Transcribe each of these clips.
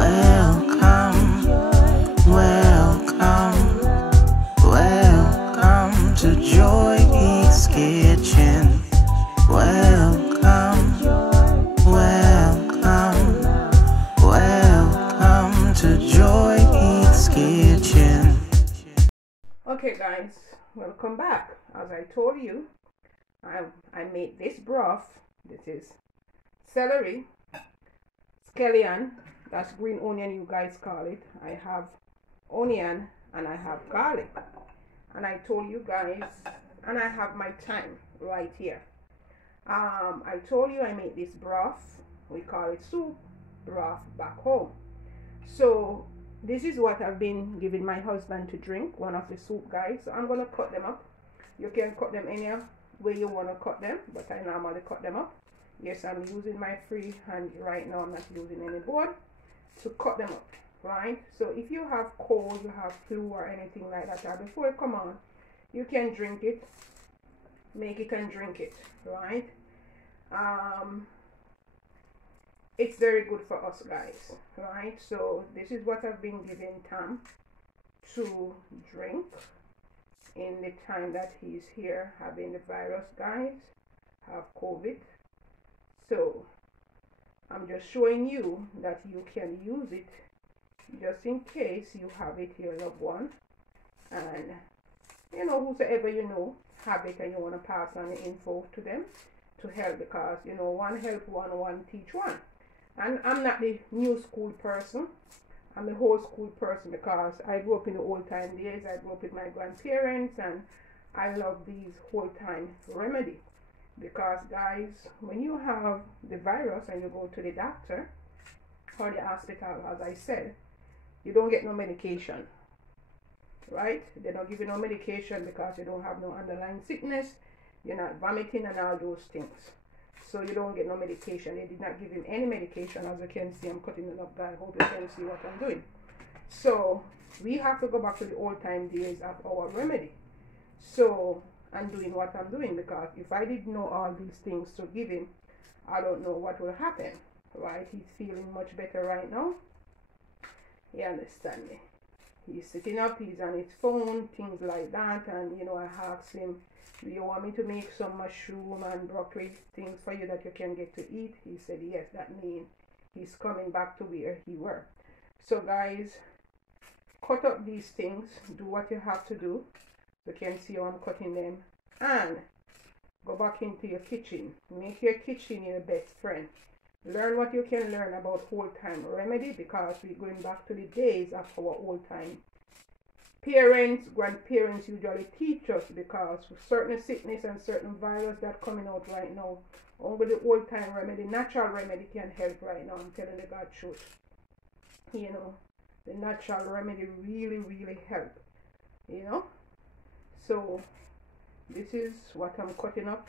Welcome, welcome, welcome to Heath Kitchen. Welcome, welcome, welcome to Heath Kitchen. Okay guys, welcome back. As I told you, I made this broth. This is celery, scallion, that's green onion you guys call it. I have onion and I have garlic. And I told you guys, and I have my thyme right here. I told you I made this broth. We call it soup broth back home. So this is what I've been giving my husband to drink, one of the soup guys. So I'm going to cut them up. You can cut them any way you want to cut them, but I normally cut them up. Yes, I'm using my free hand right now. I'm not using any board to cut them up, right? So if you have cold, you have flu or anything like that, or before you come on, you can drink it, make it and drink it, right? It's very good for us guys, right? So this is what I've been giving Tam to drink in the time that he's here having the virus, guys, have COVID. So I'm just showing you that you can use it just in case you have it, your loved one, and you know, whosoever you know have it and you want to pass on the info to them to help, because you know, one help one, one teach one. And I'm not the new school person, I'm the whole school person, because I grew up in the old time days. I grew up with my grandparents and I love these whole time remedy. Because guys, when you have the virus and you go to the doctor or the hospital, as I said, you don't get no medication, right? They don't give you no medication because you don't have no underlying sickness, you're not vomiting and all those things. So you don't get no medication. They did not give him any medication. As you can see, I'm cutting it up, guys. Hope you can see what I'm doing. So we have to go back to the old time days of our remedy. So I'm doing what I'm doing, because if I didn't know all these things to give him, I don't know what will happen, right? He's feeling much better right now. You understand me? He's sitting up, he's on his phone, things like that. And you know, I asked him, do you want me to make some mushroom and broccoli things for you that you can get to eat? He said yes. That means he's coming back to where he were. So guys, cut up these things, do what you have to do. You can see how I'm cutting them, and go back into your kitchen. Make your kitchen your best friend. Learn what you can learn about old time remedy, because we're going back to the days of our old time parents, grandparents usually teach us, because for certain sickness and certain virus that coming out right now, only the old time remedy, natural remedy can help right now. I'm telling the God truth. You know, the natural remedy really help, you know. So this is what I'm cutting up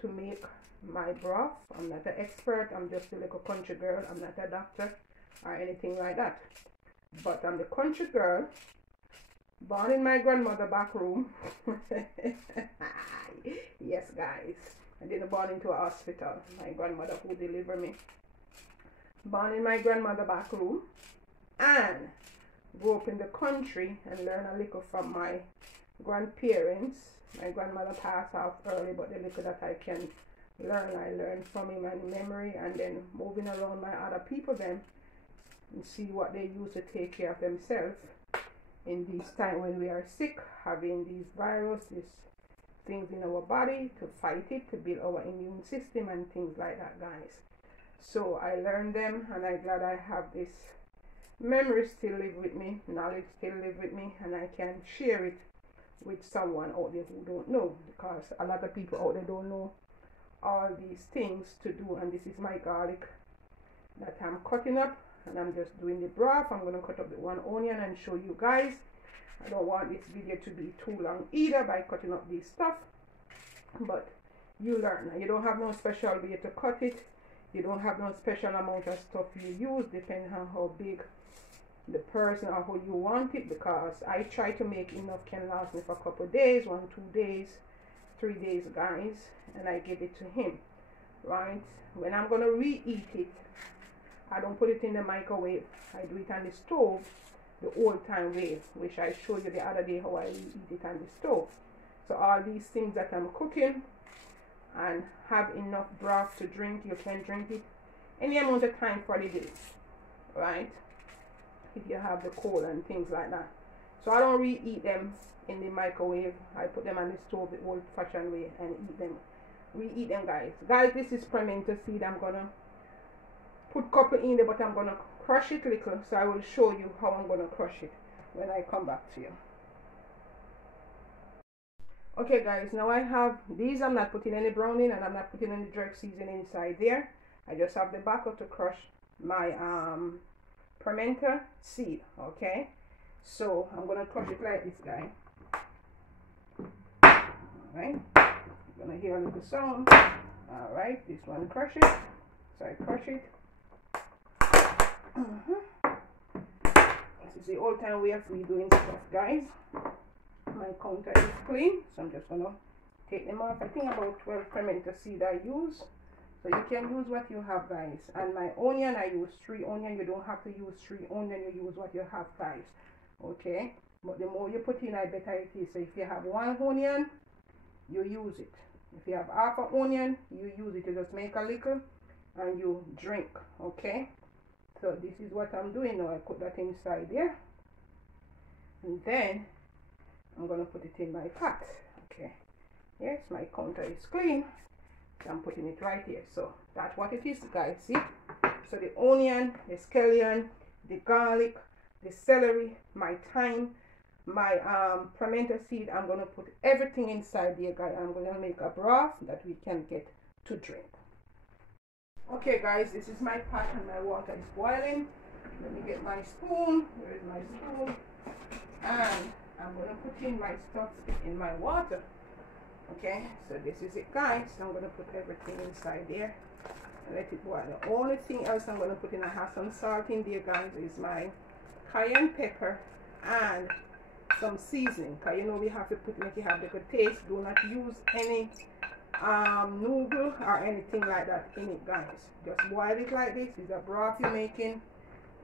to make my broth. I'm not an expert, I'm just a little country girl. I'm not a doctor or anything like that, but I'm the country girl, born in my grandmother back room. Yes guys, I didn't born into a hospital. My grandmother who delivered me, born in my grandmother back room, and grew up in the country and learn a little from my grandparents. My grandmother passed off early, but the little that I can learn, I learned from him and memory, and then moving around my other people then and see what they use to take care of themselves in this time when we are sick, having these viruses, these things in our body to fight it, to build our immune system and things like that, guys. So I learned them, and I'm glad I have this memory still live with me, knowledge still live with me, and I can share it with someone out there who don't know, because a lot of people out there don't know all these things to do. And this is my garlic that I'm cutting up, and I'm just doing the broth. I'm going to cut up the one onion and show you guys. I don't want this video to be too long either by cutting up this stuff, but you learn. You don't have no special way to cut it. You don't have no special amount of stuff you use, depending on how big the person or how you want it, because I try to make enough can last me for a couple of days, 1, 2 days, 3 days, guys, and I give it to him, right? When I'm gonna reheat it, I don't put it in the microwave. I do it on the stove the old time way, which I showed you the other day how I eat it on the stove. So all these things that I'm cooking and have enough broth to drink, you can drink it any amount of time for the day, right? If you have the cold and things like that. So I don't really eat them in the microwave. I put them on the stove the old fashioned way and eat them. We eat them, guys. Guys, this is pimento seed. I'm gonna put couple in there, but I'm gonna crush it little, so I will show you how I'm gonna crush it when I come back to you. Okay guys, now I have these. I'm not putting any browning and I'm not putting any jerk seasoning inside there. I just have the backer to crush my pimento seed. Okay, so I'm gonna crush it like this, guy. Alright, you're gonna hear a little sound. Alright, this one crush it. So I crush it. This is the old time way of me doing stuff, guys. My counter is clean, so I'm just gonna take them off. I think about 12 pimento seed I use, so you can use what you have, guys. And my onion, I use 3 onion. You don't have to use 3 onion, you use what you have, guys. Okay, but the more you put in, I better it is. So if you have 1 onion, you use it. If you have half an onion, you use it. You just make a little and you drink. Okay, so this is what I'm doing now. I put that inside there, and then I'm gonna put it in my pot. Okay, yes, my counter is clean, so I'm putting it right here. So that's what it is, guys. See, so the onion, the scallion, the garlic, the celery, my thyme, my pimento seed, I'm gonna put everything inside there, guys. I'm gonna make a broth that we can get to drink. Okay guys, this is my pot and my water is boiling. Let me get my spoon. Where is my spoon? And I'm going to put in my stuff in my water. Okay, so this is it, guys. So I'm going to put everything inside there and let it boil. The only thing else I'm going to put in, I have some salt in there, guys, is my cayenne pepper and some seasoning. Because you know we have to put, make it have the good taste. Do not use any noodle or anything like that in it, guys. Just boil it like this. It's a broth you're making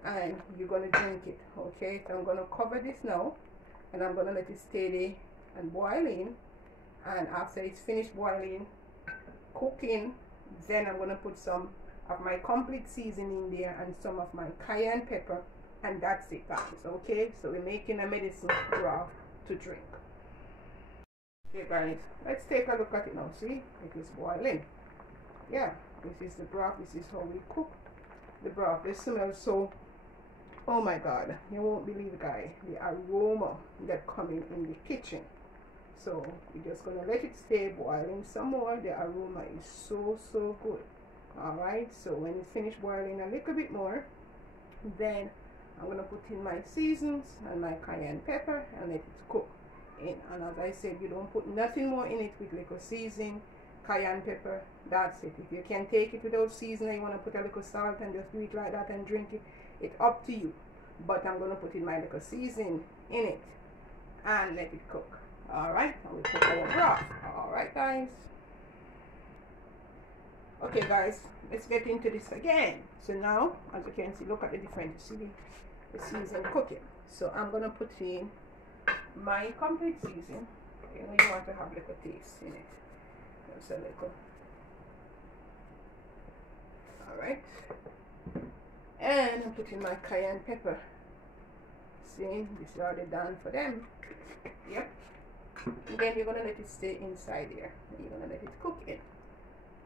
and you're going to drink it. Okay, so I'm going to cover this now and I'm going to let it stay there and boil in, and after it's finished boiling, cooking, then I'm going to put some of my complete seasoning there and some of my cayenne pepper, and that's it, guys. Okay, so we're making a medicine broth to drink. Okay guys, let's take a look at it now. See, it is boiling. Yeah, this is the broth. This is how we cook the broth. This smells so, oh my god, you won't believe, guys, the aroma that coming in the kitchen. So we're just gonna let it stay boiling some more. The aroma is so good. Alright, so when it's finished boiling a little bit more, then I'm gonna put in my seasons and my cayenne pepper and let it cook in. And as I said, you don't put nothing more in it with little seasoning, cayenne pepper. That's it. If you can take it without seasoning, you want to put a little salt and just do it like that and drink it, it's up to you. But I'm going to put in my little seasoning in it and let it cook. Alright, and we cook our broth. Alright guys. Okay guys, let's get into this again. So now, as you can see, look at the difference. You see the season cooking. So I'm going to put in my complete season. You know, you want to have a little taste in it. Just a little. Alright. And I'm putting my cayenne pepper. See, this is already done for them. Yep. And then you're going to let it stay inside here. And you're going to let it cook in.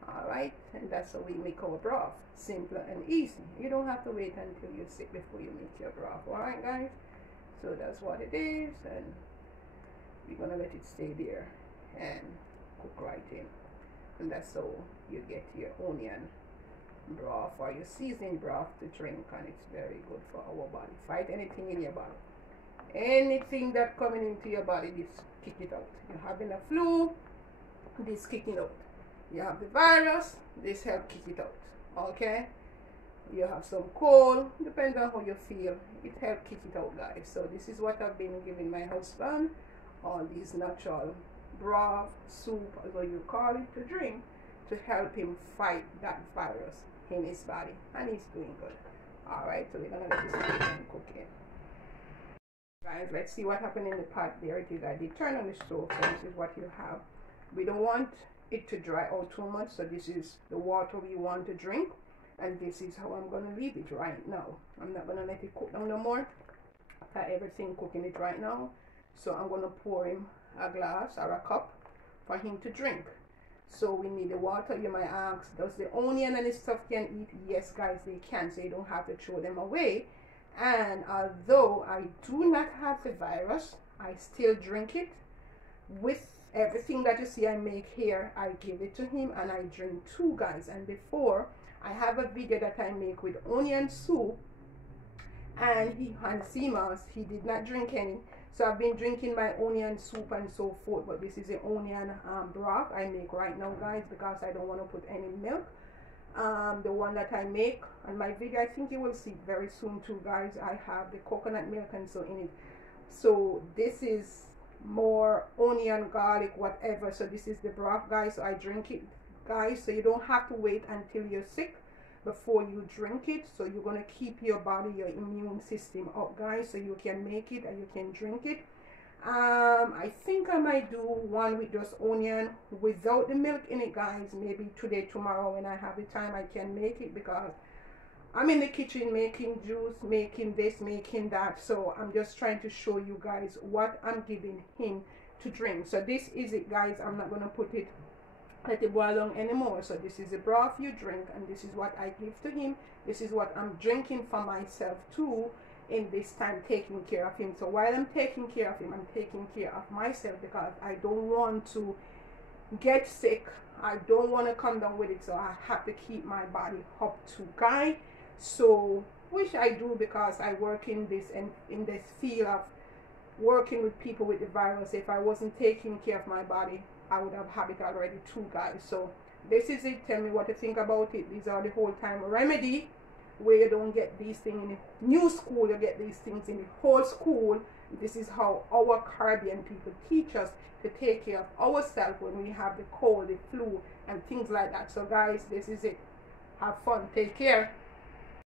Alright. And that's how we make our broth. Simple and easy. You don't have to wait until you're sick before you make your broth. Alright guys. So that's what it is. And we're going to let it stay there and cook right in. And that's how you get your onion broth or your seasoned broth to drink, and it's very good for our body. Fight anything in your body. Anything that coming into your body, this kick it out. You're having a flu, this kick it out. You have the virus, this help kick it out. Okay? You have some cold, depends on how you feel, it help kick it out, guys. So this is what I've been giving my husband, all these natural broth, soup, as you call it, to drink, to help him fight that virus in his body, and he's doing good. All right, so we're gonna let this chicken cook in. Guys, let's see what happened in the pot. There it is. I did turn on the stove, so this is what you have. We don't want it to dry out too much, so this is the water we want to drink, and this is how I'm gonna leave it right now. I'm not gonna let it cook down no more. I got everything cooking it right now, so I'm gonna pour him a glass or a cup for him to drink. So we need the water. You might ask, does the onion and the stuff can eat? Yes, guys, they can, so you don't have to throw them away. And although I do not have the virus, I still drink it. With everything that you see I make here, I give it to him and I drink too, guys. And before, I have a video that I make with onion soup, and Seamus, he did not drink any. So I've been drinking my onion soup and so forth, but this is the onion broth I make right now, guys, because I don't want to put any milk. The one that I make on my video, I think you will see very soon too, guys. I have the coconut milk and so in it. So this is more onion, garlic, whatever. So this is the broth, guys. So I drink it, guys. So you don't have to wait until you're sick before you drink it. So you're going to keep your body, your immune system up, guys, so you can make it and you can drink it. I think I might do one with just onion without the milk in it, guys. Maybe today, tomorrow, when I have the time, I can make it, because I'm in the kitchen making juice, making this, making that. So I'm just trying to show you guys what I'm giving him to drink. So this is it, guys. I'm not going to put it, let it boil down anymore. So this is the broth you drink, and this is what I give to him. This is what I'm drinking for myself too, in this time taking care of him. So while I'm taking care of him, I'm taking care of myself, because I don't want to get sick. I don't want to come down with it, so I have to keep my body up to guy. So which I do, because I work in this and in this field of working with people with the virus. If I wasn't taking care of my body, I would have had it already too, guys. So this is it. Tell me what you think about it. These are the whole time remedy, where you don't get these things in the new school, you get these things in the whole school. This is how our Caribbean people teach us to take care of ourselves when we have the cold, the flu, and things like that. So guys, this is it. Have fun. Take care.